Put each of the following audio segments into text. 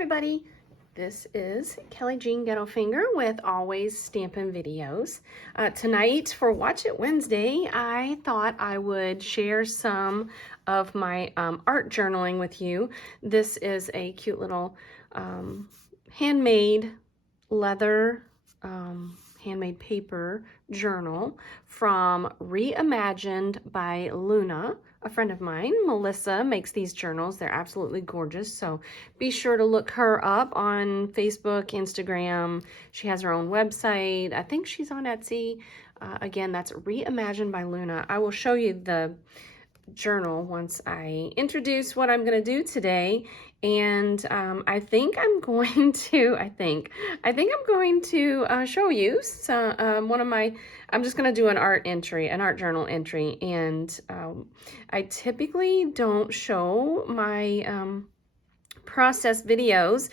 everybody, this is KellyJean Ghetto Finger with Always Stampin' Videos. Tonight for Watch It Wednesday, I thought I would share some of my art journaling with you. This is a cute little handmade leather, handmade paper journal from Reimagined by Luna. A friend of mine, Melissa, makes these journals. They're absolutely gorgeous, so be sure to look her up on Facebook, Instagram. She has her own website. I think she's on Etsy. Again, that's Reimagined by Luna. I will show you the journal once I introduce what I'm going to do today, and I think I'm going to show you some I'm just going to do an art journal entry, and I typically don't show my process videos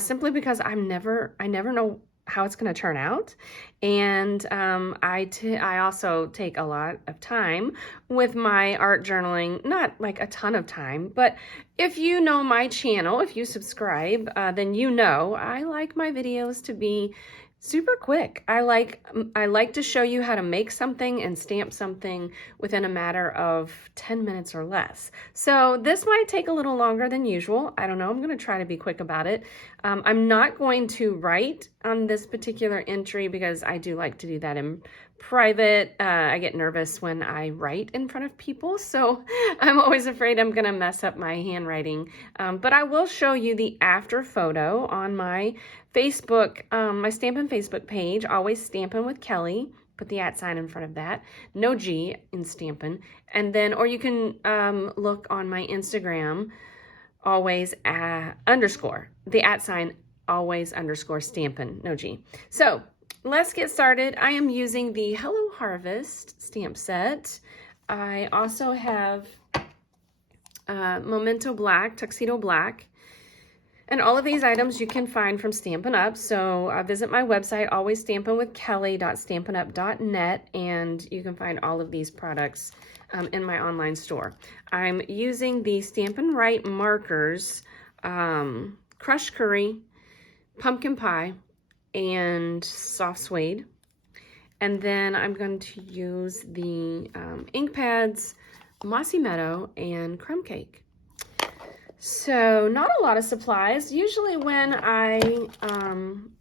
simply because I never know how it's going to turn out. And I also take a lot of time with my art journaling, not like a ton of time, but if you know my channel, if you subscribe, then you know I like my videos to be super quick. I like to show you how to make something and stamp something within a matter of 10 minutes or less. So this might take a little longer than usual. I don't know. I'm going to try to be quick about it. I'm not going to write on this particular entry because I do like to do that in private. I get nervous when I write in front of people, so I'm always afraid I'm going to mess up my handwriting. But I will show you the after photo on my Facebook, my Stampin' Facebook page, Always Stampin' with Kelly. Put the @ in front of that. No G in Stampin'. And then, or you can look on my Instagram, always underscore, the @ always underscore Stampin', no G. So let's get started. I am using the Hello Harvest stamp set. I also have Memento Black, Tuxedo Black. And all of these items you can find from Stampin' Up. So visit my website, alwaysstampinwithkelly.stampinup.net, and you can find all of these products in my online store. I'm using the Stampin' Right markers, Crushed Curry, Pumpkin Pie, and Soft Suede. And then I'm going to use the ink pads, Mossy Meadow, and Crumb Cake. So not a lot of supplies. Usually when I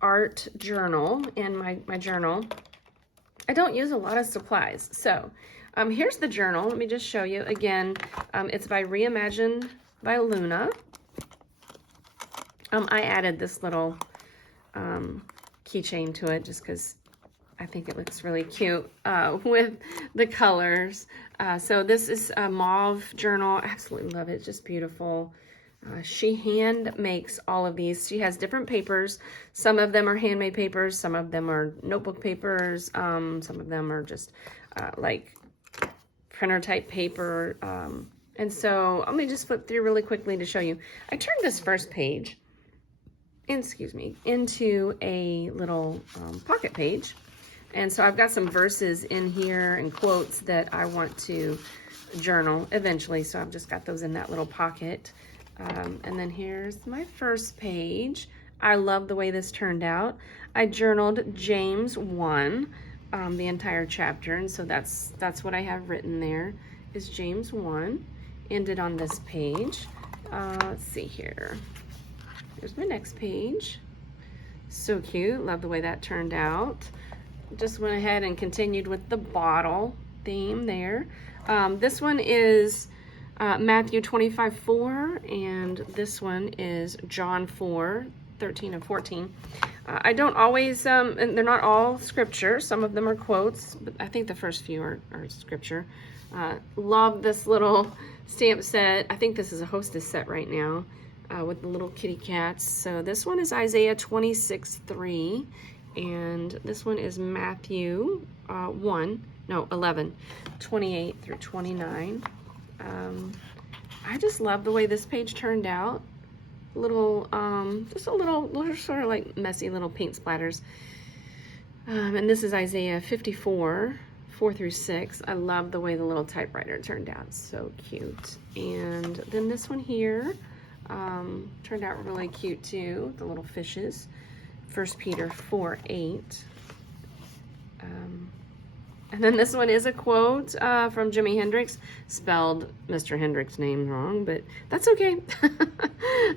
art journal in my journal, I don't use a lot of supplies. So here's the journal. Let me just show you again. It's by Reimagined by Luna. I added this little keychain to it just because I think it looks really cute with the colors. So this is a mauve journal. I absolutely love it. It's just beautiful. She hand makes all of these. She has different papers. Some of them are handmade papers. Some of them are notebook papers. Some of them are just like printer type paper. And so let me just flip through really quickly to show you. I turned this first page, into a little pocket page. And so I've got some verses in here and quotes that I want to journal eventually. So I've just got those in that little pocket. And then here's my first page. I love the way this turned out. I journaled James 1, the entire chapter, and so that's what I have written there, is James 1, ended on this page. Let's see here. Here's my next page. So cute, love the way that turned out. Just went ahead and continued with the bottle theme there. This one is Matthew 25:4, and this one is John 4:13 and 14. I don't always, and they're not all scripture. Some of them are quotes, but I think the first few are scripture. Love this little stamp set. I think this is a Hostess set right now with the little kitty cats. So this one is Isaiah 26:3, and this one is Matthew 11, 28 through 29. I just love the way this page turned out. Just a little sort of like messy little paint splatters. And this is Isaiah 54:4-6. I love the way the little typewriter turned out. So cute. And then this one here, Turned out really cute too, the little fishes. 1 Peter 4:8. And then this one is a quote from Jimi Hendrix. Spelled Mr. Hendrix's name wrong, but that's okay.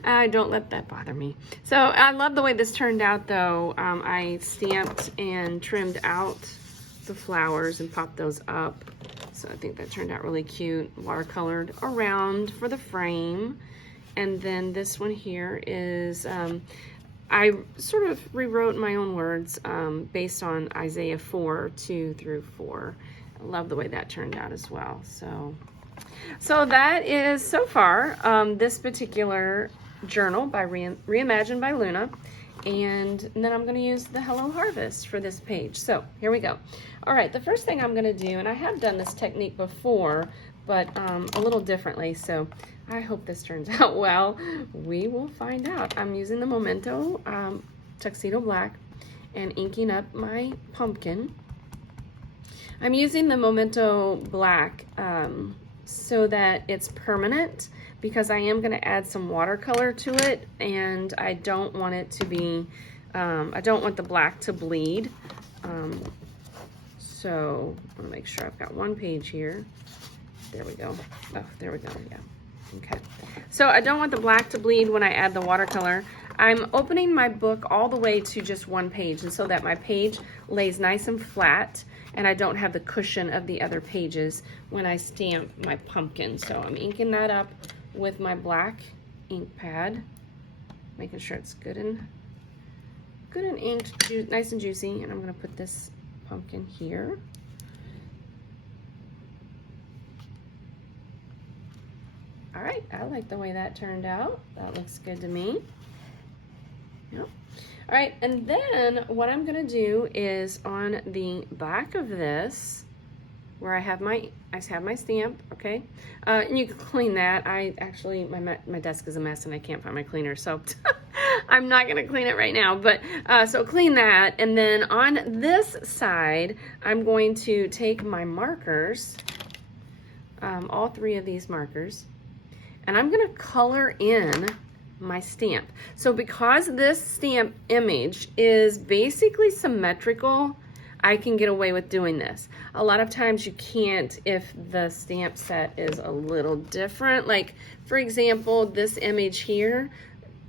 I don't let that bother me. So I love the way this turned out though. I stamped and trimmed out the flowers and popped those up. So I think that turned out really cute. Watercolored around for the frame. And then this one here is, I sort of rewrote my own words based on Isaiah 4:2-4. I love the way that turned out as well. So that is so far this particular journal by Reimagined by Luna. And then I'm going to use the Hello Harvest for this page. So here we go. All right, the first thing I'm going to do, and I have done this technique before, but a little differently, so I hope this turns out well. We will find out. I'm using the Memento Tuxedo Black and inking up my pumpkin. I'm using the Memento Black so that it's permanent, because I am going to add some watercolor to it, and I don't want it to be, I don't want the black to bleed. So I'm going to make sure I've got one page here. There we go. Oh, there we go. Yeah. Okay. So I don't want the black to bleed when I add the watercolor. I'm opening my book all the way to just one page, and so that my page lays nice and flat, and I don't have the cushion of the other pages when I stamp my pumpkin. So I'm inking that up with my black ink pad, making sure it's good and inked, nice and juicy. And I'm going to put this pumpkin here. All right, I like the way that turned out. That looks good to me. Yep. All right, and then what I'm gonna do is on the back of this, where I have my stamp, okay? And you can clean that. I actually, my desk is a mess and I can't find my cleaner, so I'm not gonna clean it right now, but so clean that. And then on this side, I'm going to take my markers, all 3 of these markers, and I'm gonna color in my stamp. So because this stamp image is basically symmetrical, I can get away with doing this. A lot of times you can't if the stamp set is a little different. Like, for example, this image here,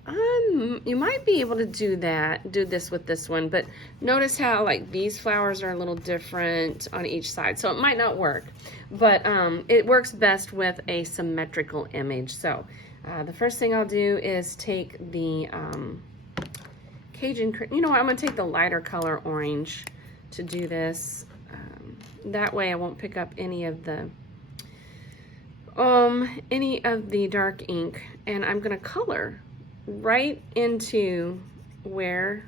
you might be able to do this with this one, but notice how like these flowers are a little different on each side, so it might not work, but it works best with a symmetrical image. So the first thing I'll do is take the Cajun, you know what, I'm gonna take the lighter color orange to do this. That way I won't pick up any of the dark ink, and I'm gonna color right into where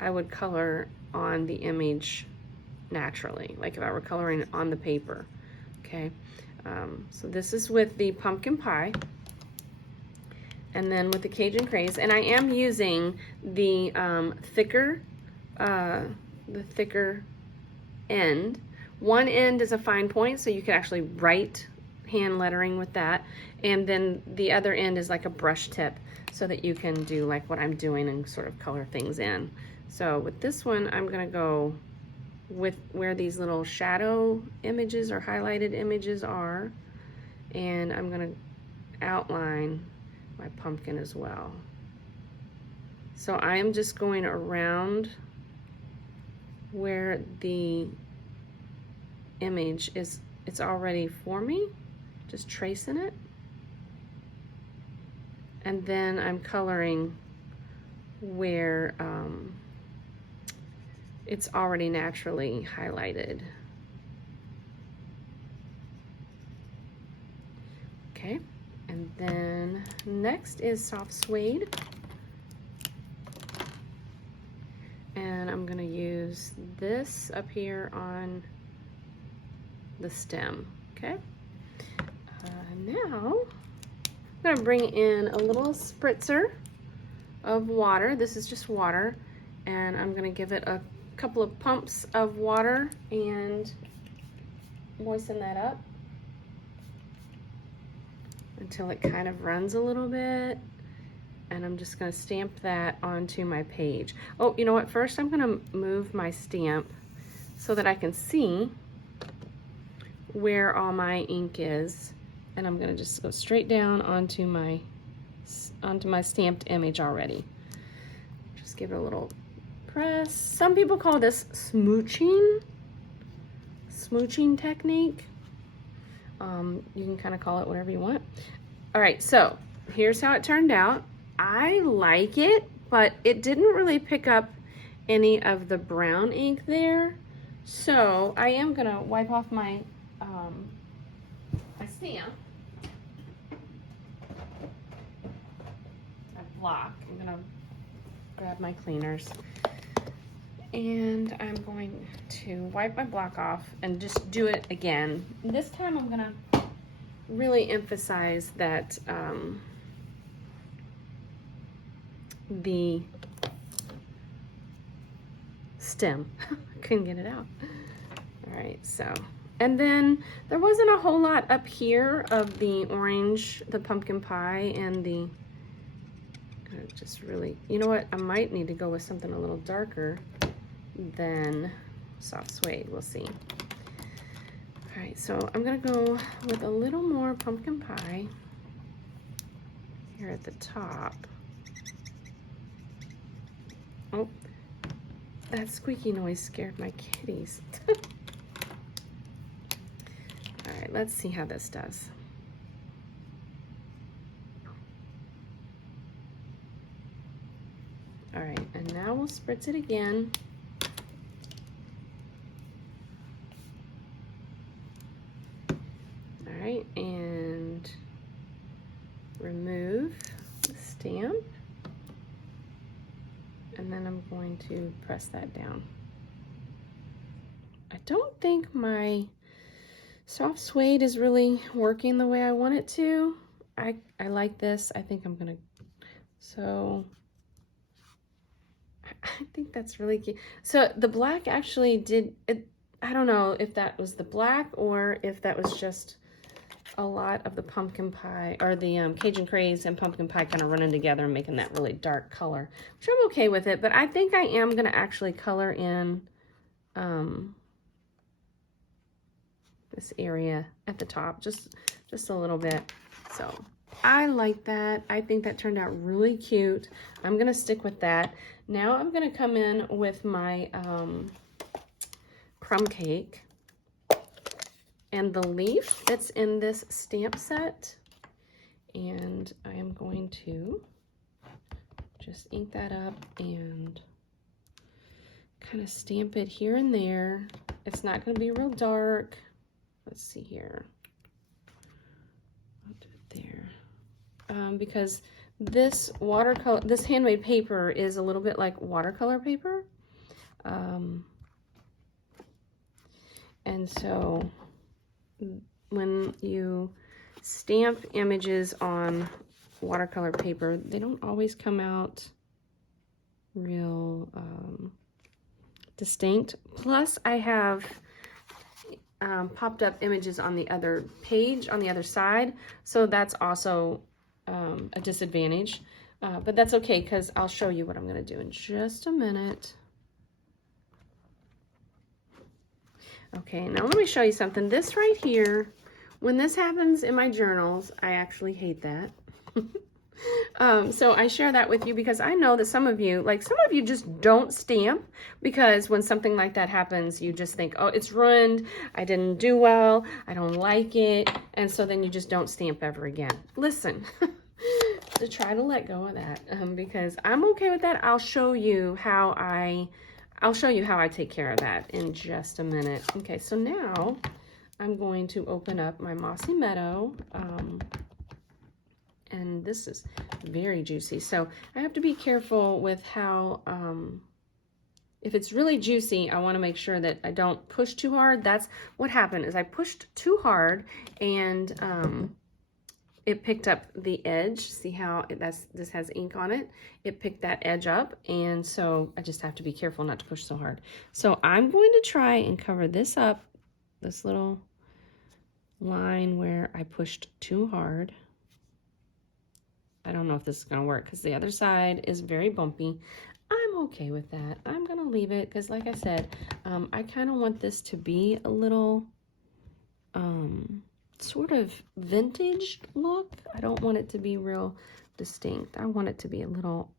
I would color on the image naturally, like if I were coloring on the paper. Okay, so this is with the pumpkin pie, and then with the Cajun craze, and I am using the thicker end. One end is a fine point, so you can actually write hand lettering with that, and then the other end is like a brush tip, so that you can do like what I'm doing and sort of color things in. So with this one, I'm gonna go with where these little shadow images or highlighted images are, and I'm gonna outline my pumpkin as well. So I am just going around where the image is, it's already for me, just tracing it. And then I'm coloring where it's already naturally highlighted. Okay, and then next is soft suede. And I'm gonna use this up here on the stem, okay? Now, I'm gonna bring in a little spritzer of water. This is just water, and I'm gonna give it a couple of pumps of water and moisten that up. until it kind of runs a little bit. And I'm just going to stamp that onto my page. Oh, you know what? First I'm going to move my stamp so that I can see where all my ink is. And I'm going to just go straight down onto my stamped image already. Just give it a little press. Some people call this smooching technique. You can kind of call it whatever you want. All right, so here's how it turned out. I like it, but it didn't really pick up any of the brown ink there. So I am gonna wipe off my stamp. My block. I'm gonna grab my cleaners. And I'm going to wipe my block off and just do it again. This time I'm gonna really emphasize that the stem. Couldn't get it out. All right, so, and then there wasn't a whole lot up here of the orange, the pumpkin pie, and the, just really, you know what, I might need to go with something a little darker than soft suede. We'll see. All right, so I'm gonna go with a little more pumpkin pie here at the top. Oh, that squeaky noise scared my kitties. All right, let's see how this does. All right, and now we'll spritz it again. All right, and remove the stamp. And then I'm going to press that down. I don't think my soft suede is really working the way I want it to. I like this. I think I'm gonna, so I think that's really cute. So the black actually did it. I don't know if that was the black or if that was just a lot of the pumpkin pie, or the Cajun Craze and pumpkin pie kind of running together and making that really dark color, which I'm okay with it, but I think I am going to actually color in this area at the top, just a little bit. So I like that. I think that turned out really cute. I'm going to stick with that. Now I'm going to come in with my crumb cake. And the leaf that's in this stamp set, and I am going to just ink that up and kind of stamp it here and there. It's not going to be real dark. Let's see here. I'll do it there. Because this watercolor, this handmade paper is a little bit like watercolor paper. And so when you stamp images on watercolor paper, they don't always come out real distinct. Plus, I have popped up images on the other page, on the other side, so that's also a disadvantage. But that's okay, because I'll show you what I'm going to do in just a minute. Okay, now let me show you something. This right here, when this happens in my journals, I actually hate that. So I share that with you because I know that some of you just don't stamp, because when something like that happens, you just think, oh, it's ruined, I didn't do well, I don't like it, and so then you just don't stamp ever again. Listen, to try to let go of that, because I'm okay with that. I'll show you how I take care of that in just a minute. Okay, so now I'm going to open up my Mossy Meadow, and this is very juicy. So I have to be careful with how, if it's really juicy, I want to make sure that I don't push too hard. That's what happened, is I pushed too hard, and it picked up the edge. See how this has ink on it? It picked that edge up, and so I just have to be careful not to push so hard. So I'm going to try and cover this up, this little line where I pushed too hard. I don't know if this is going to work because the other side is very bumpy. I'm okay with that. I'm going to leave it because, like I said, I kind of want this to be a little sort of vintage look. I don't want it to be real distinct. I want it to be a little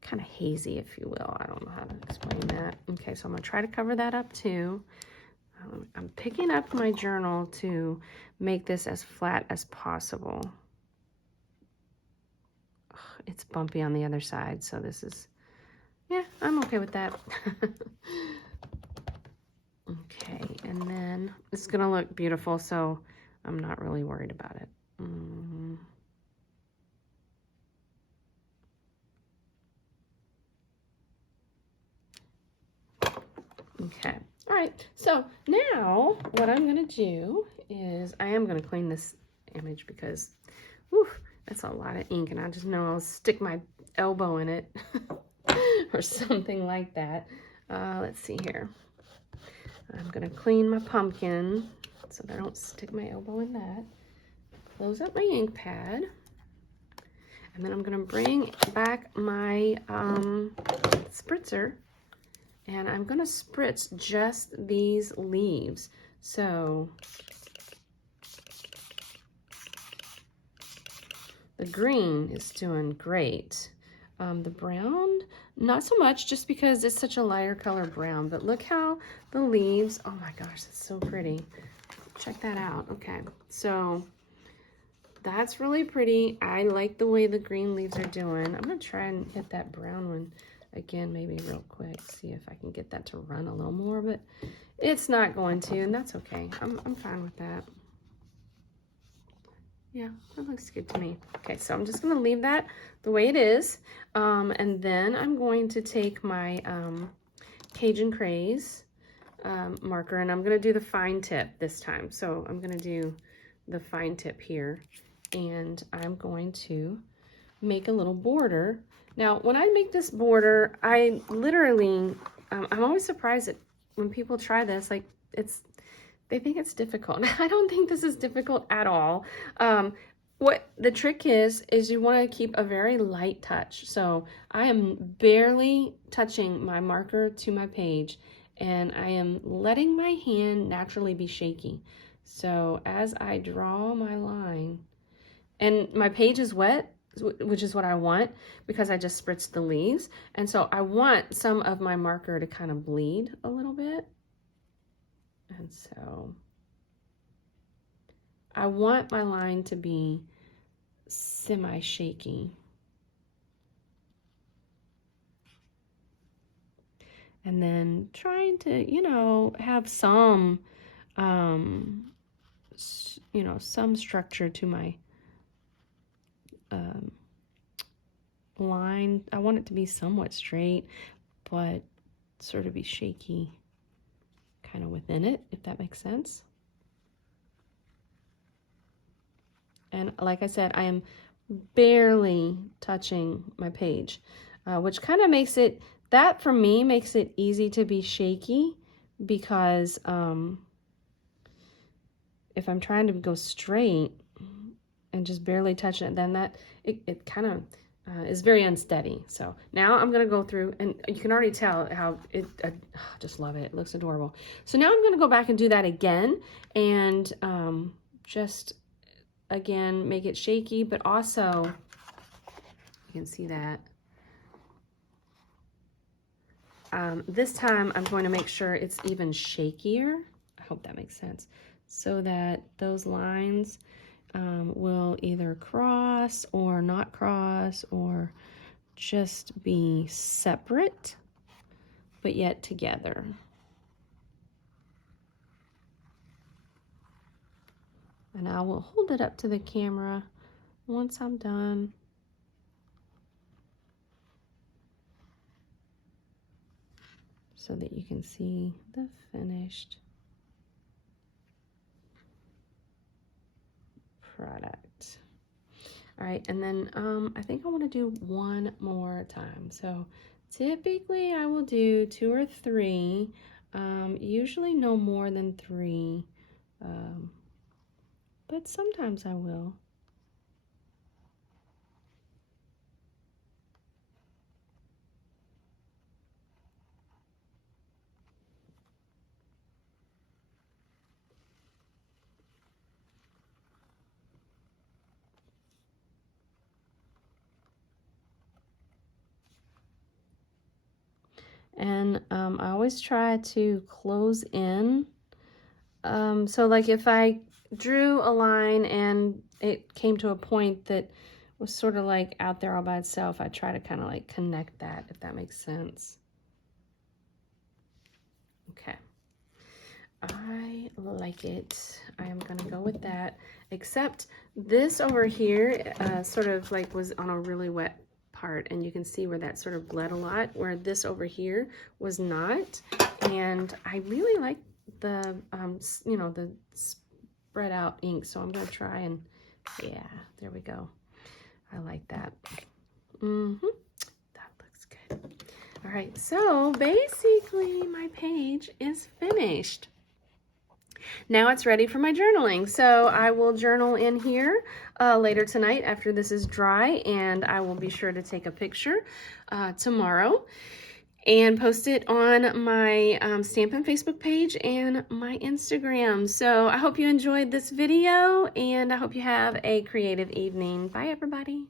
kind of hazy, if you will. I don't know how to explain that. Okay, so I'm going to try to cover that up too. I'm picking up my journal to make this as flat as possible. It's bumpy on the other side, so this is, yeah, I'm okay with that. Okay, and then it's gonna look beautiful, so I'm not really worried about it. Okay, all right, so now what I'm gonna do is I am gonna clean this image because, whew, that's a lot of ink, and I just know I'll stick my elbow in it or something like that. Let's see here. I'm gonna clean my pumpkin so that I don't stick my elbow in that. Close up my ink pad. And then I'm gonna bring back my spritzer, and I'm gonna spritz just these leaves. So the green is doing great. The brown, not so much, just because it's such a lighter color brown, but look how the leaves, oh my gosh, that's so pretty. Check that out. Okay, so that's really pretty. I like the way the green leaves are doing. I'm gonna try and hit that brown one again, maybe real quick, see if I can get that to run a little more, but it's not going to, and that's okay. I'm fine with that. Yeah, that looks good to me. Okay, so I'm just gonna leave that the way it is. And then I'm going to take my Cajun Craze marker, and I'm gonna do the fine tip this time. So I'm gonna do the fine tip here, and I'm going to make a little border. Now, when I make this border, I literally, I'm always surprised that when people try this, like they think it's difficult. I don't think this is difficult at all. What the trick is you want to keep a very light touch. So I am barely touching my marker to my page, and I am letting my hand naturally be shaky. So as I draw my line, and my page is wet, which is what I want because I just spritzed the leaves. And so I want some of my marker to kind of bleed a little bit. And so I want my line to be semi-shaky. And then trying to, you know, have some, you know, some structure to my line. I want it to be somewhat straight, but sort of be shaky kind of within it, if that makes sense. And like I said, I am barely touching my page, which kind of makes it, that for me makes it easy to be shaky, because if I'm trying to go straight and just barely touch it, then that, it kind of is very unsteady. So now I'm going to go through, and you can already tell how it, I just love it. It looks adorable. So now I'm going to go back and do that again, and just again make it shaky, but also you can see that this time I'm going to make sure it's even shakier. I hope that makes sense, so that those lines will either cross or not cross, or just be separate but yet together. And I will hold it up to the camera once I'm done. So that you can see the finished product. All right, and then I think I want to do one more time. So typically I will do 2 or 3, usually no more than 3, but sometimes I will. And I always try to close in. So like if I drew a line and it came to a point that was sort of like out there all by itself, I try to kind of like connect that, if that makes sense. Okay. I like it. I am gonna go with that, except this over here sort of like was on a really wet part, and you can see where that sort of bled a lot, where this over here was not. And I really like the you know, the spread out ink, so I'm gonna try and, yeah, there we go. I like that. That looks good. All right, so basically my page is finished. Now it's ready for my journaling. So I will journal in here later tonight after this is dry, and I will be sure to take a picture tomorrow and post it on my Stampin' Facebook page and my Instagram. So I hope you enjoyed this video, and I hope you have a creative evening. Bye, everybody.